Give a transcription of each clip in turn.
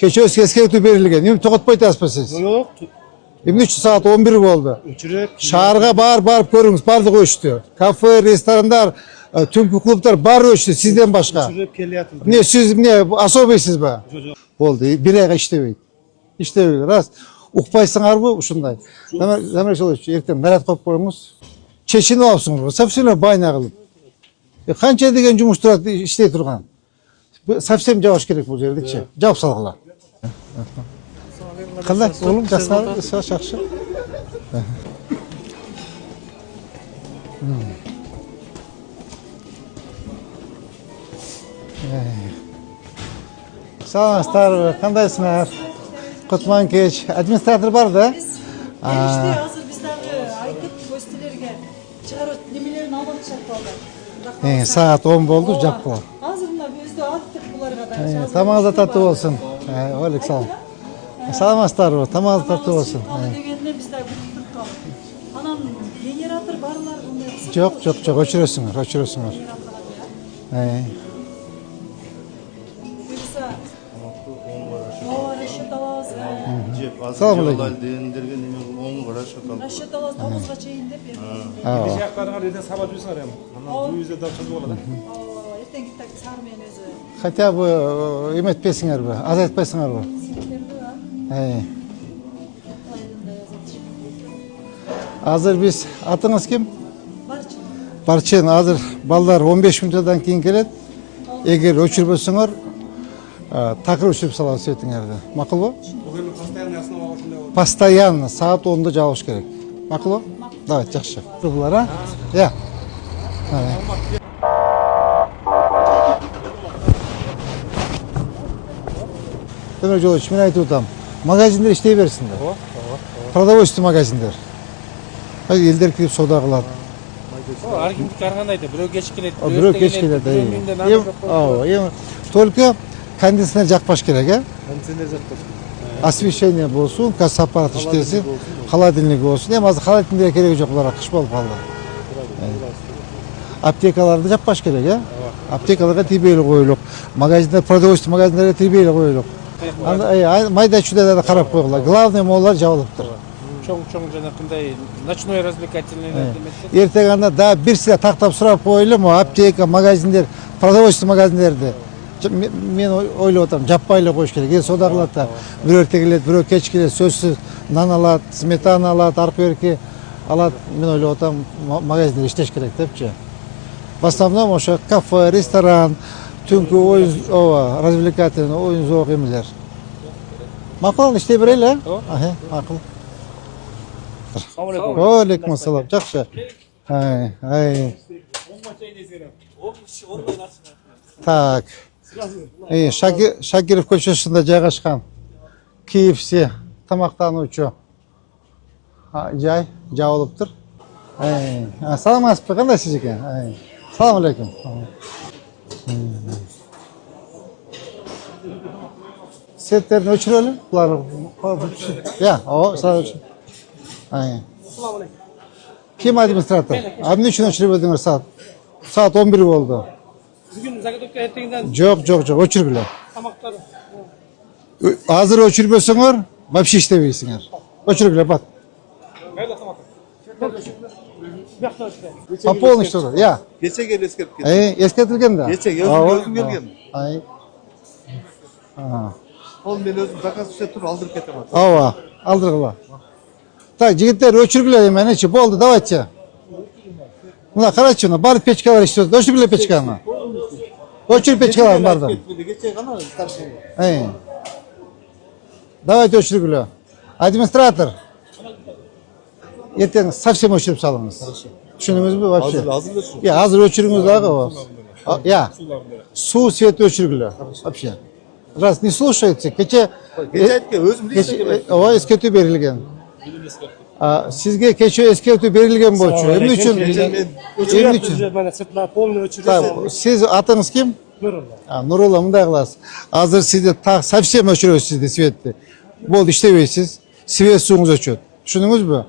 Kecha eskirtib berilgan. Endi to'xtatib aytasizmi siz? Yo'q. Endi 3 soat 11 bo'ldi. O'chirib. Shaharga borib ko'ringiz, barliq o'chdi. Kafe, restoranlar, tungi klublar bari o'chdi sizdan boshqa. O'chirib kelyapti. Ne siz ne особыйсizmi? Bo'ldi. Bir oyga ishlaydi. İşte rast. Uqpaysыңarбы ушундай. Замир Жолович, эртең наряд коюп коюңуз. Чечинип алыпсыңарбы? Совсем байна кылып. Канча деген жумуш турат иштей турган. Совсем жабыш керек бул жердечи. Жабып салгыла. Кандай? Улум жасыңарбы? Жакшы. Саламатсыздарбы? Кандайсыңар? Kutman geç. Administratör var da. Erişte hazır bizdagi aytib go'stilarga chiqarib nimalarini olib chiqarib Saat 10 bo'ldi, jabqo. Hozir unda bizda otib bularga da. Tamamınıza tatlı olsun. Olayk sağ olun. Salamatlar, tamamınıza tatlı olsun. Degende bizde bir kaldı. Anam generator barlar bunda. Çok, öçürüyorsunlar. Assalamu alaikum. Raşet Alaz 9'ga çeyin dep Bir жаққарыңар еден сабат жүрсіңер ем. Ана бұл үйде дақшыз болады. erten gittik sarmayın özü. Хотя бы emetpesingер be, az etpesingер be. Hazır biz, atınız kim? Barçın, hazır ballar 15 minutdan keyin keledi. Eğer öçürбөсүңөр, takır öçürüp salası etіңерді. Maqul bu? Bugün постоянный основа ошондой болот. Постоянно, saat 10'da жабыш керек. Maqul bu? Давай, жақсы. Bunlar ha? Ya. Demir Жолович, men айтып атам. Magazinler işley bersinler. Продовольствие magazinler. Elder kirip soda kılат. Ар кимдики ар кандайда, бирөө кеч келет, Бирөө кеч келет. Только кондиционер жакпаш керек, а? Кондиционер жактыр. Освещение болсун, касса аппарат иштесин, холодильник болсун. Эми азыр холодильник кереги жок, булар кыш болуп калды. Аптекаларды жаппаш керек, а? Аптекаларга тийбей коюлук. Магазиндер, продовольствие магазиндерге тийбей коюлук. Майда чүйдө да карап койгула. Главный моллар жабылыптыр. Чоң жанакындай ночной развлекательный демекчи. Эртең анда да бир силе тактап сурап коелу, аптека, магазиндер, продовольствие магазиндерди. Мен ойлоп атам, жаппай эле коюш керек. Сода кылат да, бирөө эрте келет, бирөө кеч келет, сөзсүз нан алат, сметана алат, арпа эрке алат. Мен ойлоп атам, магазиндер иштеш керек депчи. В основном ошо кафе, ресторан, түнкү оюн, развлекательный, оюн зоок эмелер. Макул иштей берели, а? Макул. Алейкум ассалам. Жакшы. Так. Шакиров көчөсүндө жайгашкан KFC тамактануучу жай жабылыптыр. Саламатсызбы, кандайсыз экен? Салам алейкум. Сеттерин өчүрөлү. Булар сразу. Kim administratör? Abi niçin öçürüp ödünür saat? Saat 11 oldu. Bugün Zagadok'ta ertеңден Жоқ, öçürgüler. тамактар. Hazır öçürбөсөңөр, вообще иштебейсиңер. Öçürgüler, bak. Кайда тамактар? Бияқта өчүрөт. По полный что-то, я. Geçe gel eskert. Eskерtilген да. Geçe özüm gelgen. Ол мен өзüm заказ түшө туруп алдырып кетем. Ава, алдыргыла. Так, жигиттер өчүргүлөр эменечи, болду, давайте. Мына карачы, бар печкалар иштеп, өчүргүлөр печканы. Өчүр печкалар барды. Geçe гана старший. Давайте өчүргүлөр. Администратор. Эртең совсем өчүрүп салыңыз. Түшүндүңүзбү вообще? Азыр өчүрүңүз дагы. Суу, свет өчүргүлөр. Вообще. Раз не слушаете, кече өзüm ооба эскертүү берилген. Sizge keçe eskертүү берилген болчу. Эмне үчүн? Siz atыңыз ким? Нурулла, мындай кыласыз. Азыр сизди так совсем өчүрөсүз сизди светти. Болду, иштебейсиз. Свет сууңуз өчөт. Түшүндүңүзбү?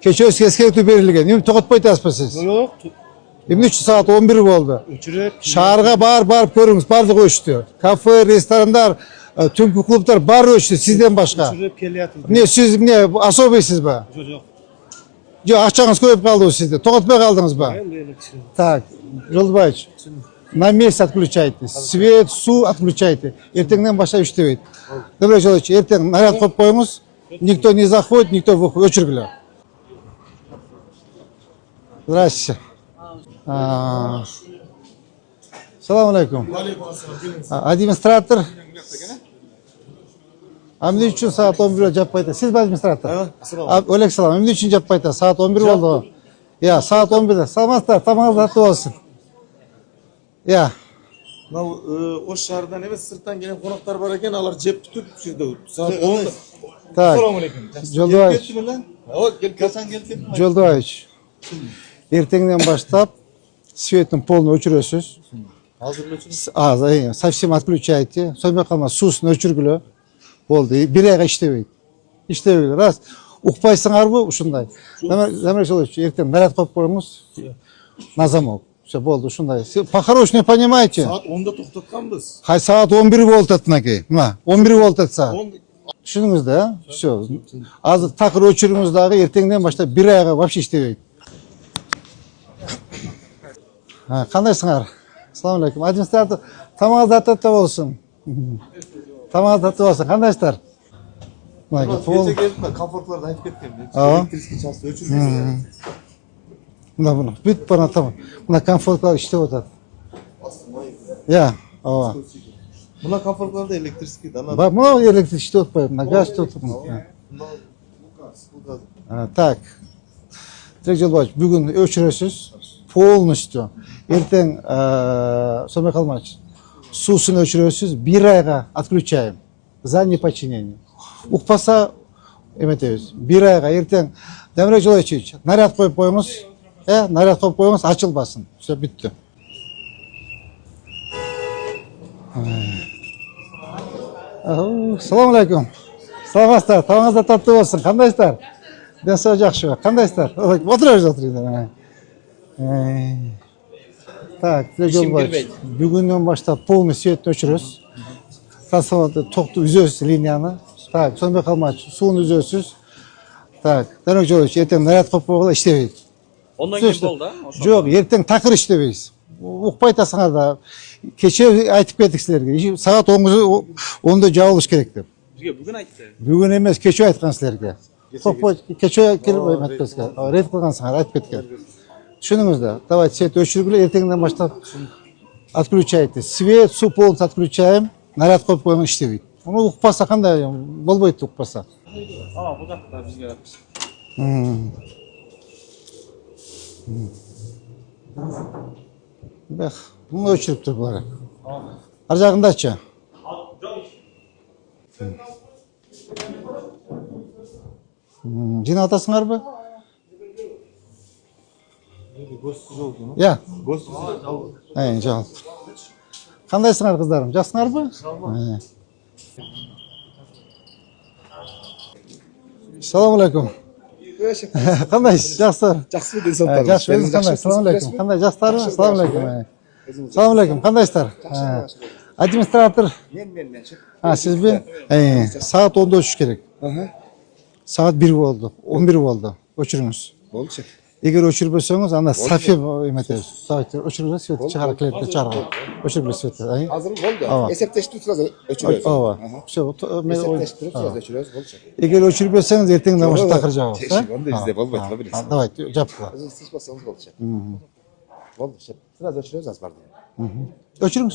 Keçe eskертүү берилген. Эми токтотпой атасызбы сиз? Жок. Эми 3 saat 11 болду. Өчүрөт. Шаарга барып көрүңүз, бардыгы өчтү. Кафе, ресторандар, Tüm klublar bar ölçtü sizden başka. Şurada kelyatım. Ne siz ne особыйсыз ba? Yok. Yok akçanız koyup kaldı o sizde. Tokatmaya kaldınız ba? Так, Жолдыбаевич, на месяц отключайте. Свет, су отключайте. Ертеңнен башлап иштебейт. Добрый Жолдыбаевич, ертең наряд коюп коюңуз. Никто не заходит, никто выходит. Өчүргүлө. Здравствуйте. Салам алейкум. Администратор. Эмне үчүн саат 11 жаппайт? Сиз ба администратор? Алейкум салам. Эмне үчүн жаппайт? Саат 11 болду. Я, саат 11-де. Саламатсыздар, тамагыңыз аты болсун. Я. Мынау Ош шаарынан эмес, сырттан келген конактар бар экен, алар жеп бүтүп сизде. Саат 10. Так. Assalomu alaykum. Жолдыбаевич. Кеттиңби? Ооба, касан келдиң? Жолдыбаевич. Ертеңден баштап светін полный өчүрөсүз. Азыр эле Совсем отключайте. Сонымен калма сусын өчүргүлө. Болду. Бир айга иштебейт. Иштебейт. Раз. Укпайсыңарбы ушундай. Замир Жолдыбаевич, ертең наряд коюп коюңуз. На замок. Все, болду ушундай. По-хорошему понимаете? саат 10да токтотканбыз. Хай саат 11 болуп атат мынакей. Мына 11 болуп атат саат. Түшүнүңүз да? Все. Азыр такыр өчүрүңүз дагы ертеңден баштап бир айга вообще иштебейт. Кандайсыңар? Ассаламу алейкум. Администратор тамагыңыз аты болсун. Тамагыңыз аты болсун. Кандайсыздар? Кече келдим, комфортларды айтып кеткем. Электрический часть өчүрбөйсүз. Мына бүт бана там. Мына комфортлар иштеп атат. Я, ооба. Мына комфортларда электрический дана. Мына электрик иштеп атпайбы? Мына газ иштеп атат. Так. Тирек Жолдыбаевич, бүгүн өчүрөсүз. Полностью. Ертең Сомей Калманович, сусын өчүрөсүз, бир айга отключаем. За неподчинение. Укпаса эметебиз. Бир айга ертең Демирек Жолдыбаевич, наряд коюп коюңуз. Наряд коюп коюңуз, ачылбасын. Все бүттү. Салам алейкум. Саламатсыздар, табаңыздар таттуу болсун. Кандайсыздар? Денсоо жакшыбы? Кандайсыздар? Отура. Так, Тирек Жолдыбаевич, бүгүндөн баштап полный светти өчүрөсүз. Трансформаторду токту үзөсүз линияны. Так, Сомей Калманович, сууну үзөсүз. Так, Демирек Жолдыбаевич, ертең наряд коюп койгола иштебейт. Ondan kim boldu? Жок, ертең такыр иштебейсиз. Укпай атасыңар да. Кече айтып кеттик силерге. Саат 10да жабылыш керек деп. Бизге бүгүн айтты. Бүгүн эмес, кече айткан силерге. Кече келип эметпеске. Рейд кылгансыңар, айтып кеткен. Түшүнүңүз да. Давайте свет өчүргүлө, ертеңден баштап отключайте. Свет, су полностью отключаем. Наряд коюп коюңуз иштебейт. Муну укпаса кандай болбойт укпаса. Бул жакта бизге. Бэх, муну өчүрүп тур булар. Ар жагындачы. Жинап атасыңарбы? Госсуз oldu. Я. Госсуз. Жал. Кандайсыңар кыздарым? Жаксыңарбы? Салам алейкум. Кандайсыз? Жаксыздар? Жакшы денсаулык. Жакшы, өзүңүз кандай? Салам алейкум. Кандай жаксыздарбы? Салам алейкум. Салам алейкум. Кандайсыздар? Администратор. Мен. Сизби? Саат 10да өчүш керек. Саат 1 болду. 11 болду. Өчүрүңүз. Болчу. Эгер өчүрбөсөңүз, анда совсем эметебиз. Давайте өчүргүлө, свет чыгарып клетке чыгарган. Өчүргүлө свет. Азыр болду. Эсептештип турабыз, өчүрөбүз. Ооба. Все, мен Эсептештип турабыз, өчүрөбүз, болчу. Эгер өчүрбөсөңүз, эртеңден башка такыр жабабыз. Онда бизде болбойт, билесиз. Давайте, жапкыла. Сиз бассаңыз болчу. Болду, сразу өчүрөбүз, аз барды. Өчүрүңүз.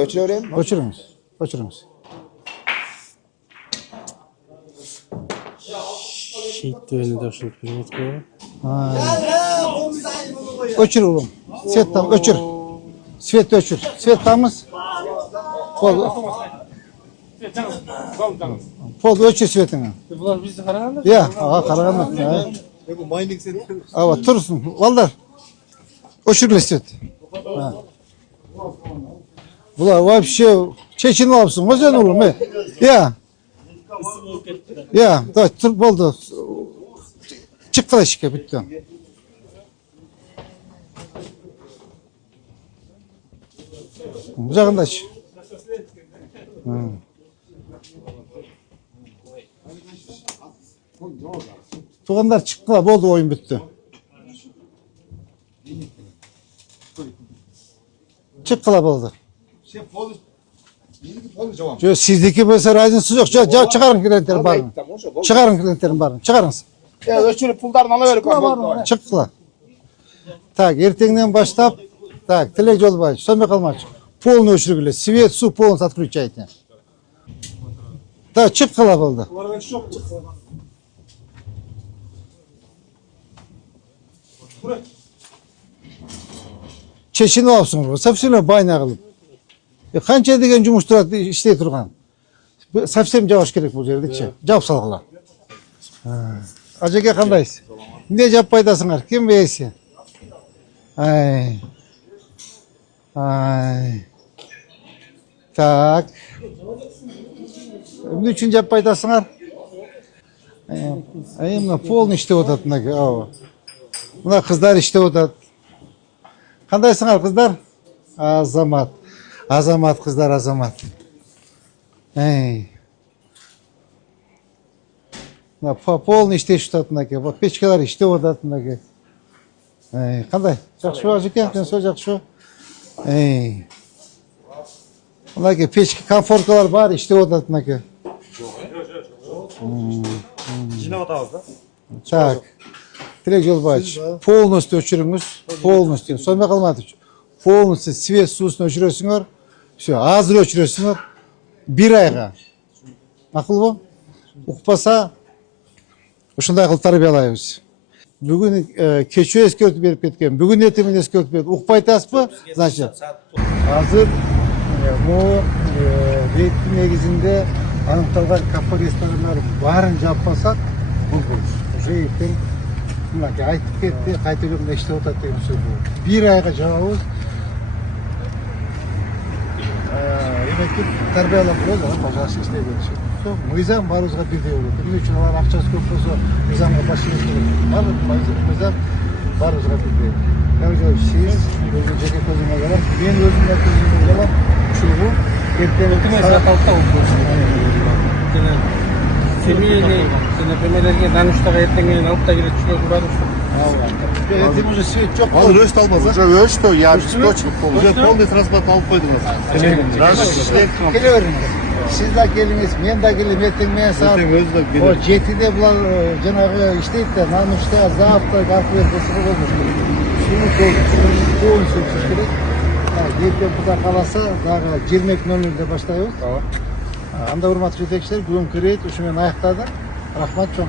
Өчүрө берейин. Өчүрүңүз. Шийттерини да ушинтип берет го. Өчүр улум. Свет там, өчүр. Свет өчүр. Свет тамыз. Болду, өчүр светиңи. Булар бизди караганда? Караганда. Бу майнинг сен. Турсун. Балдар. Өчүргүлө свет. Булар вообще чечинип алыпсың го сен улум. Давай, тур болду. Чыккыла ишке бүттү. Бу жагындачы. Tuğanlar çıktılar, oldu oyun bitti. Çıktılar oldu. Şu sizdeki mesela rayınız yok. Çıkarın kredilerin barın. Çıkarın kredilerin barın. Çıkarın. Ya ölçülüp pullarını alıverin. Çıktılar. Tak, ertenden başlap, tak, Tilek Jolbay, sönme kalmaç. Polunu ölçürgüle, sivet, su, polunu satkırı çaytın. Tak, çıktılar oldu. Çeşini olsun, sapsını bayna kılıp. Kança degen jumuşturat iştey turgan. Sapsem javaş gerek bu yerdikçe. Jawap salgıla. Ajake kandaysın? Ne jawap paydasыңар? Kim beysi? Ay. Ay. Tak. Ne üçün jawap paydasыңар? Ay, mına polni iştep otatın ki. Mına kızlar iştep otat. Kandaysыңар kızlar? Azamat. Azamat kızlar, azamat. Ey. Polni iştep otatın ki. Bak peçkeler iştep otatın ki. Ey, kanday? Жақсы ажеке, sen söyle жақсы. Ey. Mına ki peçke konforkalar var iştep otatın ki. Жинап атабыз да. Так. Tilek Jolbayevич, полностью өчүрүңүз, полностью. Сонда калмады. Полностью свет суусун өчүрөсүңөр. Все, азыр өчүрөсүңөр. 1 айга. Макулбу? Укпаса ушундай кылып тарбиялайбыз. Бүгүн кечээ эскертип берип кеткен. Бүгүн эртең эскертип берип. Укпай атасызбы? Значит, азыр могу рейдтин негизинде аныкталган кафе ресторандар баарын жаппасак, болбойт. Уже эртең мынакей айтып кетти, кайта көрүндө иштеп атат деген сөз болот. 1 айга жабабыз. Эмекти тарбиялап коелу, пожалуйста, иштей бериши. Все, мыйзам баарыбызга бирдей болот. Эмне үчүн алар акчасы көп болсо, мыйзамга баш ийиш керек. Баардык мыйзам баарыбызга бирдей. Сиз өзү жеке көзүңө карап, мен өзүмдүн көзүмө карап, ушул эртең саат 6-та Семейный, например, даныштага эртең менен алып та келет чүгөтү бар ушу. Эртең уже свет жок. Ал өстү алмаз, Уже ölçtü, ya точно Уже полный транспорт алып койдуңуз. Келе бериңиз. Сиз да келиңиз, мен да келем, эртең менен саат Өзү да 7-де булар жанагы иштейт да, намышта, завтра гарпер кылсыгы болбош керек. Шуну полностью өчүш керек. Эртең Кудай кааласа, дагы 22:00-да баштайбыз. Анда урматтуу жетекчилер, бүгүнкү рейд ушу менен аяктады. Рахмат чоң.